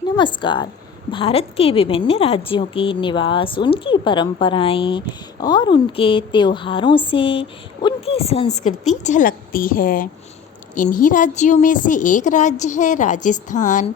नमस्कार। भारत के विभिन्न राज्यों के निवास, उनकी परंपराएं और उनके त्योहारों से उनकी संस्कृति झलकती है। इन्हीं राज्यों में से एक राज्य है राजस्थान,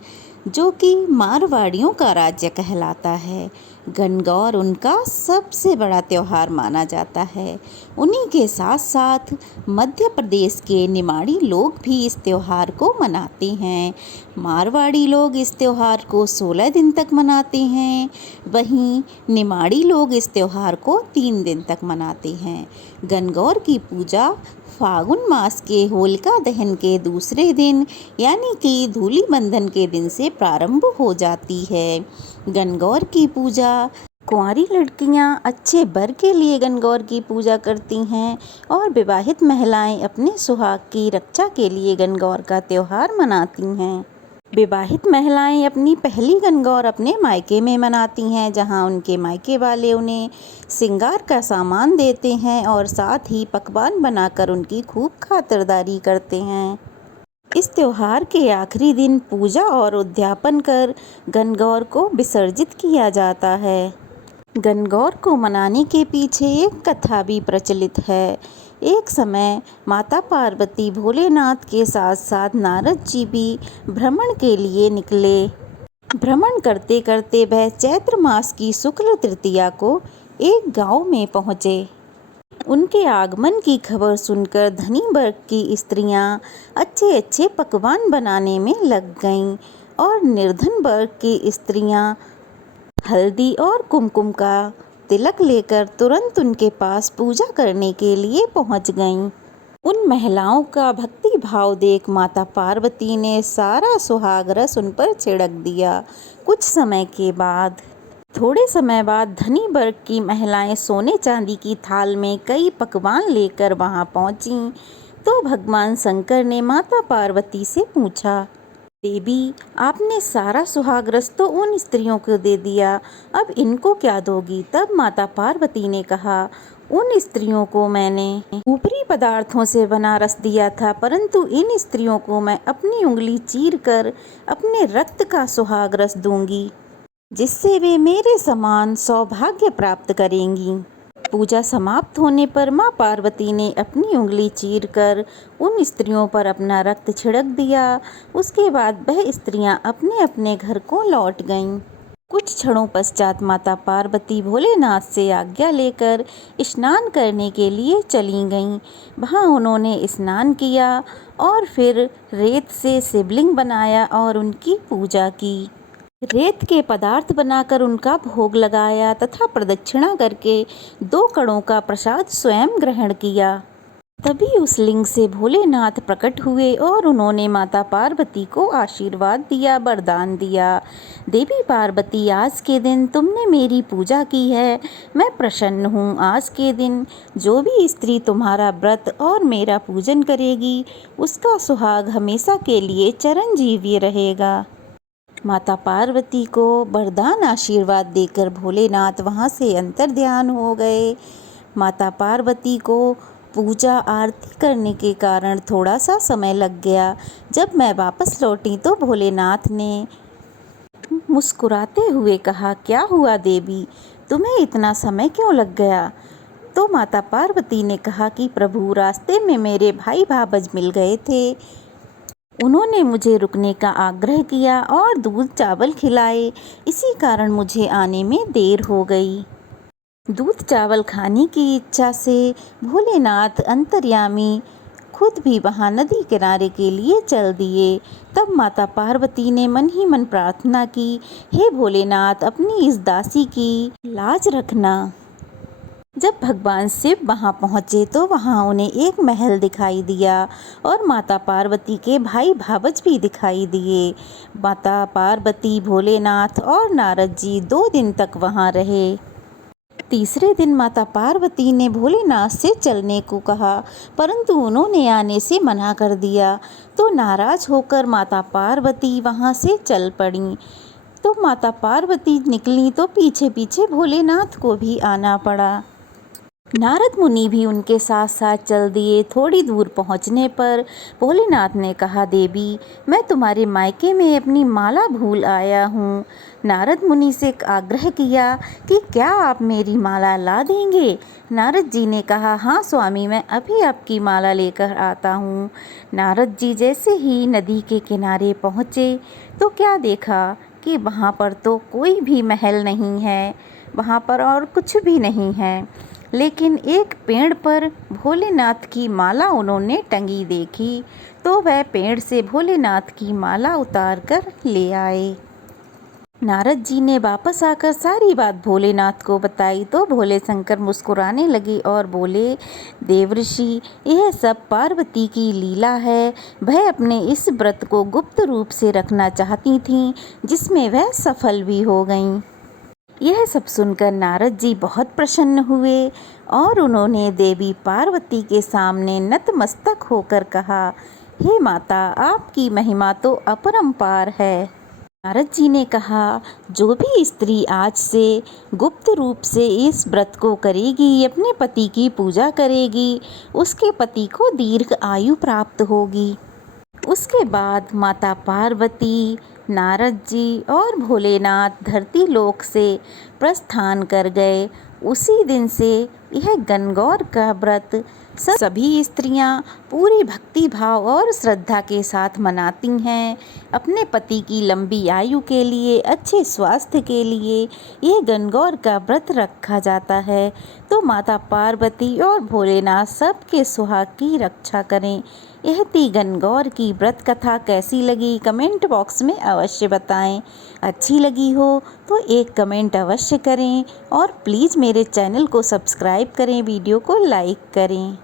जो कि मारवाड़ियों का राज्य कहलाता है। गणगौर उनका सबसे बड़ा त्यौहार माना जाता है। उन्हीं के साथ साथ मध्य प्रदेश के निमाड़ी लोग भी इस त्यौहार को मनाते हैं। मारवाड़ी लोग इस त्यौहार को 16 दिन तक मनाते हैं, वहीं निमाड़ी लोग इस त्यौहार को 3 दिन तक मनाते हैं। गणगौर की पूजा फागुन मास के होलिका दहन के दूसरे दिन यानी कि धूली बंधन के दिन से प्रारंभ हो जाती है। गणगौर की पूजा कुंवारी लड़कियां अच्छे वर के लिए गणगौर की पूजा करती हैं और विवाहित महिलाएं अपने सुहाग की रक्षा के लिए गणगौर का त्यौहार मनाती हैं। विवाहित महिलाएं अपनी पहली गणगौर अपने मायके में मनाती हैं, जहां उनके मायके वाले उन्हें श्रृंगार का सामान देते हैं और साथ ही पकवान बनाकर उनकी खूब खातिरदारी करते हैं। इस त्यौहार के आखिरी दिन पूजा और उद्यापन कर गणगौर को विसर्जित किया जाता है। गणगौर को मनाने के पीछे एक कथा भी प्रचलित है। एक समय माता पार्वती भोलेनाथ के साथ साथ नारद जी भी भ्रमण के लिए निकले। भ्रमण करते करते वह चैत्र मास की शुक्ल तृतीया को एक गांव में पहुँचे। उनके आगमन की खबर सुनकर धनी वर्ग की स्त्रियां अच्छे अच्छे पकवान बनाने में लग गईं और निर्धन वर्ग की स्त्रियां हल्दी और कुमकुम का तिलक लेकर तुरंत उनके पास पूजा करने के लिए पहुंच गईं। उन महिलाओं का भक्ति भाव देख माता पार्वती ने सारा सुहाग रस उन पर छिड़क दिया। थोड़े समय बाद धनी वर्ग की महिलाएं सोने चांदी की थाल में कई पकवान लेकर वहां पहुंचीं, तो भगवान शंकर ने माता पार्वती से पूछा, देवी, आपने सारा सुहाग रस तो उन स्त्रियों को दे दिया, अब इनको क्या दोगी? तब माता पार्वती ने कहा, उन स्त्रियों को मैंने ऊपरी पदार्थों से बना रस दिया था, परंतु इन स्त्रियों को मैं अपनी उंगली चीर कर अपने रक्त का सुहाग रस दूंगी, जिससे वे मेरे समान सौभाग्य प्राप्त करेंगी। पूजा समाप्त होने पर मां पार्वती ने अपनी उंगली चीरकर उन स्त्रियों पर अपना रक्त छिड़क दिया। उसके बाद वह स्त्रियां अपने अपने घर को लौट गईं। कुछ क्षणों पश्चात माता पार्वती भोलेनाथ से आज्ञा लेकर स्नान करने के लिए चली गईं। वहां उन्होंने स्नान किया और फिर रेत से शिवलिंग बनाया और उनकी पूजा की। रेत के पदार्थ बनाकर उनका भोग लगाया तथा प्रदक्षिणा करके 2 कणों का प्रसाद स्वयं ग्रहण किया। तभी उस लिंग से भोलेनाथ प्रकट हुए और उन्होंने माता पार्वती को आशीर्वाद दिया, वरदान दिया। देवी पार्वती, आज के दिन तुमने मेरी पूजा की है, मैं प्रसन्न हूँ। आज के दिन जो भी स्त्री तुम्हारा व्रत और मेरा पूजन करेगी, उसका सुहाग हमेशा के लिए चिरंजीवी रहेगा। माता पार्वती को वरदान आशीर्वाद देकर भोलेनाथ वहाँ से अंतर्ध्यान हो गए। माता पार्वती को पूजा आरती करने के कारण थोड़ा सा समय लग गया। जब मैं वापस लौटी तो भोलेनाथ ने मुस्कुराते हुए कहा, क्या हुआ देवी, तुम्हें इतना समय क्यों लग गया? तो माता पार्वती ने कहा कि प्रभु, रास्ते में मेरे भाई भाबज मिल गए थे। उन्होंने मुझे रुकने का आग्रह किया और दूध चावल खिलाए, इसी कारण मुझे आने में देर हो गई। दूध चावल खाने की इच्छा से भोलेनाथ अंतर्यामी खुद भी वहां नदी किनारे के लिए चल दिए। तब माता पार्वती ने मन ही मन प्रार्थना की, हे भोलेनाथ, अपनी इस दासी की लाज रखना। जब भगवान शिव वहां पहुंचे तो वहां उन्हें एक महल दिखाई दिया और माता पार्वती के भाई भावज भी दिखाई दिए। माता पार्वती, भोलेनाथ और नारद जी 2 दिन तक वहां रहे। तीसरे दिन माता पार्वती ने भोलेनाथ से चलने को कहा, परंतु उन्होंने आने से मना कर दिया। तो नाराज होकर माता पार्वती वहां से चल पड़ी। तो माता पार्वती निकली तो पीछे पीछे भोलेनाथ को भी आना पड़ा। नारद मुनि भी उनके साथ साथ चल दिए। थोड़ी दूर पहुंचने पर भोलेनाथ ने कहा, देवी, मैं तुम्हारे मायके में अपनी माला भूल आया हूँ। नारद मुनि से आग्रह किया कि क्या आप मेरी माला ला देंगे। नारद जी ने कहा, हाँ स्वामी, मैं अभी आपकी माला लेकर आता हूँ। नारद जी जैसे ही नदी के किनारे पहुँचे तो क्या देखा कि वहाँ पर तो कोई भी महल नहीं है, वहाँ पर और कुछ भी नहीं है, लेकिन एक पेड़ पर भोलेनाथ की माला उन्होंने टंगी देखी तो वह पेड़ से भोलेनाथ की माला उतार कर ले आए। नारद जी ने वापस आकर सारी बात भोलेनाथ को बताई तो भोले शंकर मुस्कुराने लगे और बोले, देवर्षि, यह सब पार्वती की लीला है। वह अपने इस व्रत को गुप्त रूप से रखना चाहती थीं, जिसमें वह सफल भी हो गईं। यह सब सुनकर नारद जी बहुत प्रसन्न हुए और उन्होंने देवी पार्वती के सामने नतमस्तक होकर कहा, हे माता, आपकी महिमा तो अपरंपार है। नारद जी ने कहा, जो भी स्त्री आज से गुप्त रूप से इस व्रत को करेगी, अपने पति की पूजा करेगी, उसके पति को दीर्घ आयु प्राप्त होगी। उसके बाद माता पार्वती, नारद जी और भोलेनाथ धरती लोक से प्रस्थान कर गए। उसी दिन से यह गणगौर का व्रत सभी स्त्रियां पूरी भक्ति भाव और श्रद्धा के साथ मनाती हैं। अपने पति की लंबी आयु के लिए, अच्छे स्वास्थ्य के लिए ये गणगौर का व्रत रखा जाता है। तो माता पार्वती और भोलेनाथ सबके सुहाग की रक्षा करें। यह थी गणगौर की व्रत कथा। कैसी लगी कमेंट बॉक्स में अवश्य बताएं। अच्छी लगी हो तो एक कमेंट अवश्य करें और प्लीज़ मेरे चैनल को सब्सक्राइब करें, वीडियो को लाइक करें।